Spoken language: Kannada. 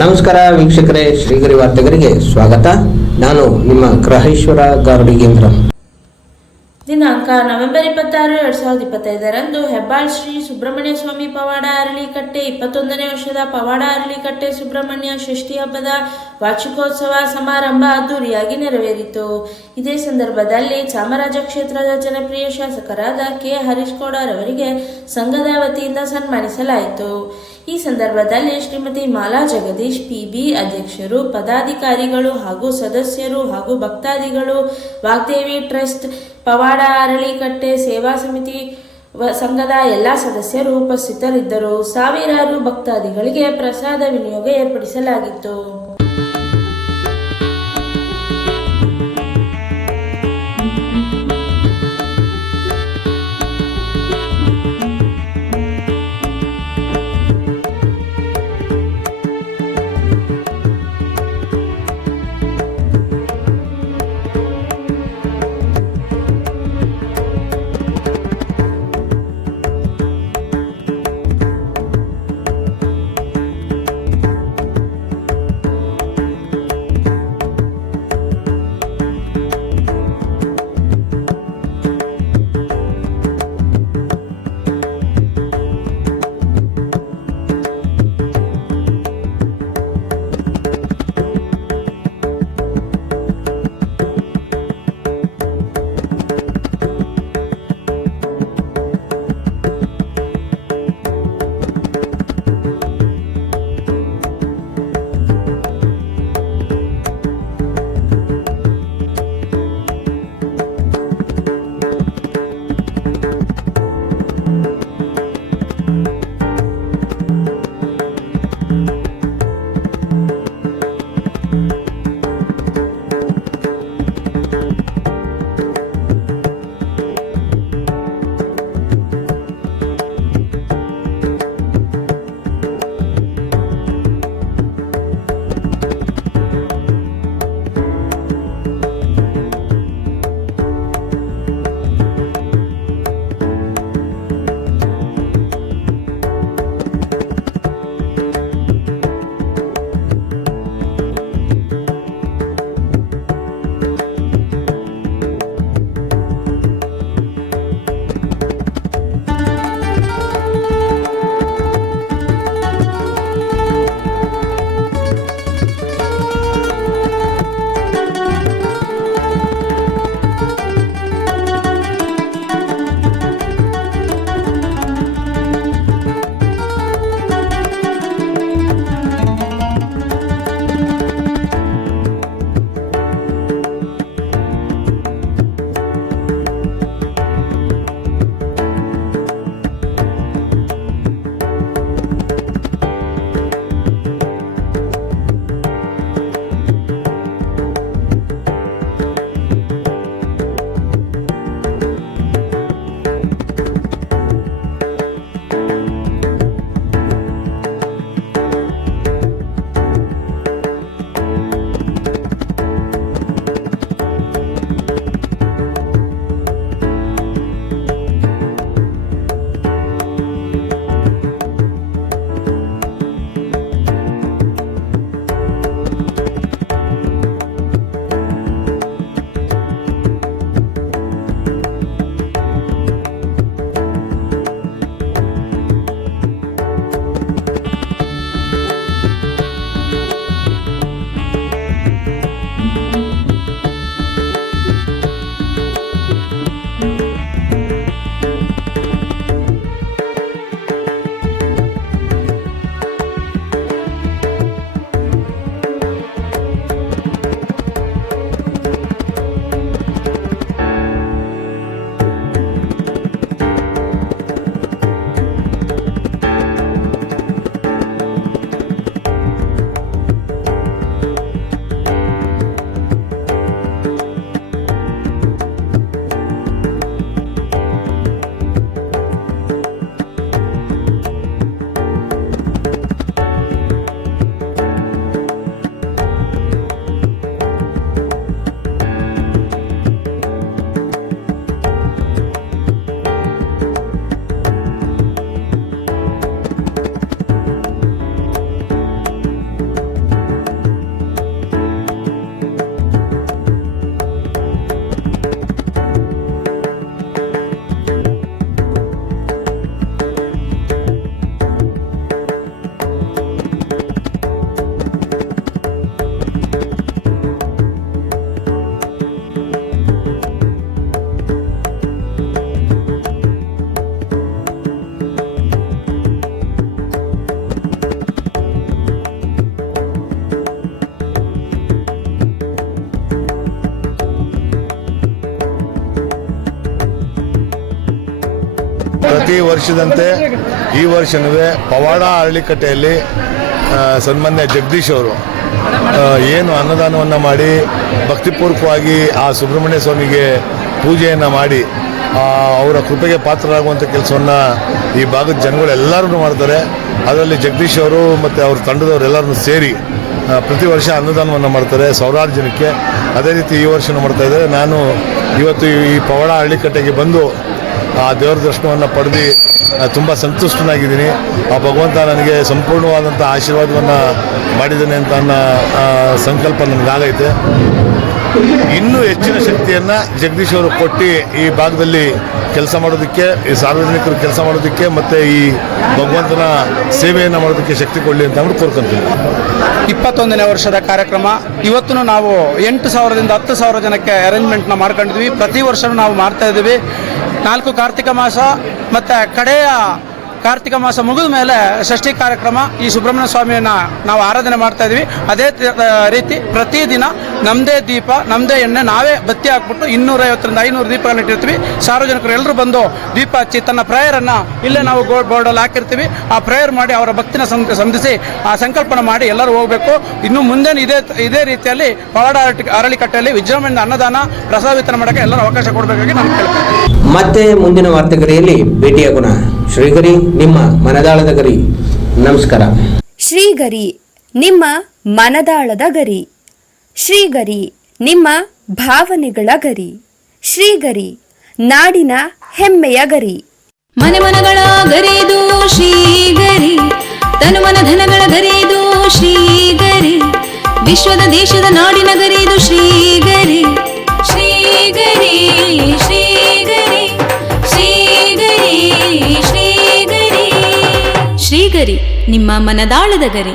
ನಮಸ್ಕಾರ ವೀಕ್ಷಕರೇ, ಶ್ರೀಗರಿ ವಾರ್ತೆಗರಿಗೆ ಸ್ವಾಗತ. ನಾನು ನಿಮ್ಮ ಗ್ರಹೇಶ್ವರ ಗಾರುಡಿಗೇಂದ್ರ. ದಿನಾಂಕ ನವೆಂಬರ್ 26, 2025ರಂದು ಹೆಬ್ಬಾಳ್ ಶ್ರೀ ಸುಬ್ರಹ್ಮಣ್ಯ ಸ್ವಾಮಿ ಪವಾಡ ಅರಳಿಕಟ್ಟೆ 21ನೇ ವರ್ಷದ ಪವಾಡ ಅರಳಿಕಟ್ಟೆ ಸುಬ್ರಹ್ಮಣ್ಯ ಷಷ್ಠಿ ಹಬ್ಬದ ವಾರ್ಷಿಕೋತ್ಸವ ಸಮಾರಂಭ ಅದ್ದೂರಿಯಾಗಿ ನೆರವೇರಿತು. ಇದೇ ಸಂದರ್ಭದಲ್ಲಿ ಚಾಮರಾಜ ಕ್ಷೇತ್ರದ ಜನಪ್ರಿಯ ಶಾಸಕರಾದ ಕೆ. ಹರೀಶ್ ಗೌಡರವರಿಗೆ ಸಂಘದ ವತಿಯಿಂದ ಸನ್ಮಾನಿಸಲಾಯಿತು. ಈ ಸಂದರ್ಭದಲ್ಲಿ ಶ್ರೀಮತಿ ಮಾಲಾ ಜಗದೀಶ್, ಪಿಬಿ ಅಧ್ಯಕ್ಷರು, ಪದಾಧಿಕಾರಿಗಳು ಹಾಗೂ ಸದಸ್ಯರು ಹಾಗೂ ಭಕ್ತಾದಿಗಳು, ವಾಗ್ದೇವಿ ಟ್ರಸ್ಟ್, ಪವಾಡ ಅರಳಿಕಟ್ಟೆ ಸೇವಾ ಸಮಿತಿ ಸಂಘದ ಎಲ್ಲ ಸದಸ್ಯರು ಉಪಸ್ಥಿತರಿದ್ದರು. ಸಾವಿರಾರು ಭಕ್ತಾದಿಗಳಿಗೆ ಪ್ರಸಾದ ವಿನಿಯೋಗ ಏರ್ಪಡಿಸಲಾಗಿತ್ತು. ಪ್ರತಿ ವರ್ಷದಂತೆ ಈ ವರ್ಷವೂ ಪವಾಡ ಅರಳಿಕಟ್ಟೆಯಲ್ಲಿ ಸನ್ಮಾನ್ಯ ಜಗದೀಶ್ ಅವರು ಏನು ಅನ್ನದಾನವನ್ನು ಮಾಡಿ ಭಕ್ತಿಪೂರ್ವಕವಾಗಿ ಆ ಸುಬ್ರಹ್ಮಣ್ಯ ಸ್ವಾಮಿಗೆ ಪೂಜೆಯನ್ನು ಮಾಡಿ ಅವರ ಕೃಪೆಗೆ ಪಾತ್ರರಾಗುವಂಥ ಕೆಲಸವನ್ನು ಈ ಭಾಗದ ಜನಗಳು ಎಲ್ಲರೂ ಮಾಡ್ತಾರೆ. ಅದರಲ್ಲಿ ಜಗದೀಶ್ ಅವರು ಮತ್ತು ಅವ್ರ ತಂಡದವರೆಲ್ಲರೂ ಸೇರಿ ಪ್ರತಿ ವರ್ಷ ಅನ್ನದಾನವನ್ನು ಮಾಡ್ತಾರೆ ಸಾವಿರಾರು ಜನಕ್ಕೆ. ಅದೇ ರೀತಿ ಈ ವರ್ಷವೂ ಮಾಡ್ತಾಯಿದ್ದಾರೆ. ನಾನು ಇವತ್ತು ಈ ಪವಾಡ ಹಳ್ಳಿಕಟ್ಟೆಗೆ ಬಂದು ಆ ದೇವರ ದರ್ಶನವನ್ನು ಪಡೆದು ತುಂಬ ಸಂತುಷ್ಟನಾಗಿದ್ದೀನಿ. ಆ ಭಗವಂತ ನನಗೆ ಸಂಪೂರ್ಣವಾದಂಥ ಆಶೀರ್ವಾದವನ್ನು ಮಾಡಿದ್ದಾನೆ ಅಂತ ನನ್ನ ಸಂಕಲ್ಪ ನನಗಾಗೈತೆ. ಇನ್ನೂ ಹೆಚ್ಚಿನ ಶಕ್ತಿಯನ್ನು ಜಗದೀಶ್ ಅವರು ಕೊಟ್ಟು ಈ ಭಾಗದಲ್ಲಿ ಕೆಲಸ ಮಾಡೋದಕ್ಕೆ, ಈ ಸಾರ್ವಜನಿಕರು ಕೆಲಸ ಮಾಡೋದಕ್ಕೆ ಮತ್ತು ಈ ಭಗವಂತನ ಸೇವೆಯನ್ನು ಮಾಡೋದಕ್ಕೆ ಶಕ್ತಿ ಕೊಡಲಿ ಅಂತ ಅಂದ್ಬಿಟ್ಟು ಕೋರ್ಕೊಂತೀನಿ. 21ನೇ ವರ್ಷದ ಕಾರ್ಯಕ್ರಮ. ಇವತ್ತು ನಾವು 8,000ದಿಂದ 10,000 ಜನಕ್ಕೆ ಅರೇಂಜ್ಮೆಂಟ್ನ ಮಾಡ್ಕೊಂಡಿದ್ವಿ. ಪ್ರತಿ ವರ್ಷವೂ ನಾವು ಮಾಡ್ತಾ ಇದ್ದೀವಿ. 4 ಕಾರ್ತಿಕ ಮಾಸ ಮತ್ತು ಕಡೆಯ ಕಾರ್ತಿಕ ಮಾಸ ಮುಗಿದ ಮೇಲೆ ಷಷ್ಠಿ ಕಾರ್ಯಕ್ರಮ ಈ ಸುಬ್ರಹ್ಮಣ್ಯ ಸ್ವಾಮಿಯನ್ನು ನಾವು ಆರಾಧನೆ ಮಾಡ್ತಾ ಇದ್ವಿ. ಅದೇ ರೀತಿ ಪ್ರತಿದಿನ ನಮ್ಮದೇ ದೀಪ, ನಮ್ಮದೇ ಎಣ್ಣೆ, ನಾವೇ ಬತ್ತಿ ಹಾಕ್ಬಿಟ್ಟು 250ರಿಂದ 500 ದೀಪಗಳನ್ನ ಇಟ್ಟಿರ್ತೀವಿ. ಸಾರ್ವಜನಿಕರು ಎಲ್ಲರೂ ಬಂದು ದೀಪ ಹಚ್ಚಿ ತನ್ನ ಪ್ರೇಯರನ್ನು ಇಲ್ಲೇ ನಾವು ಬೋರ್ಡಲ್ಲಿ ಹಾಕಿರ್ತೀವಿ. ಆ ಪ್ರೇಯರ್ ಮಾಡಿ ಅವರ ಭಕ್ತಿನ ಸಂಧಿಸಿ ಆ ಸಂಕಲ್ಪನ ಮಾಡಿ ಎಲ್ಲರೂ ಹೋಗಬೇಕು. ಇನ್ನು ಮುಂದೆ ಇದೇ ರೀತಿಯಲ್ಲಿ ಪವಾಡ ಅರಳಿಕಟ್ಟೆಯಲ್ಲಿ ವಿಜೃಂಭಣೆಯಿಂದ ಅನ್ನದಾನ ಪ್ರಸಾದ ವಿತರಣೆ ಮಾಡೋಕ್ಕೆ ಎಲ್ಲರೂ ಅವಕಾಶ ಕೊಡಬೇಕಾಗಿ ನಾನು ಕೇಳ್ತೇನೆ. ಮತ್ತೆ ಮುಂದಿನ ವಾರ್ತೆಗರಿಯಲ್ಲಿ ಭೇಟಿಯಾಗೋಣ. ಶ್ರೀಗರಿ, ನಿಮ್ಮ ಮನದಾಳದ ಗರಿ. ನಮಸ್ಕಾರ. ಶ್ರೀಗರಿ, ನಿಮ್ಮ ಮನದಾಳದ ಗರಿ. ಶ್ರೀಗರಿ, ನಿಮ್ಮ ಭಾವನೆಗಳ ಗರಿ. ಶ್ರೀಗರಿ, ನಾಡಿನ ಹೆಮ್ಮೆಯ ಗರಿ. ಮನೆ ಮನಗಳ ಗರಿದು ಶ್ರೀಗರಿ, ತನು ಮನ ಧನಗಳ ಗರಿದು ಶ್ರೀಗರಿ, ವಿಶ್ವದ ದೇಶದ ನಾಡಿನ ಗರಿದು ಶ್ರೀಗರಿ. ಶ್ರೀಗರಿ ಶ್ರೀಗರಿ ಶ್ರೀಗರಿ ಶ್ರೀಗರಿ ಶ್ರೀಗರಿ, ನಿಮ್ಮ ಮನದಾಳದ ಗರಿ.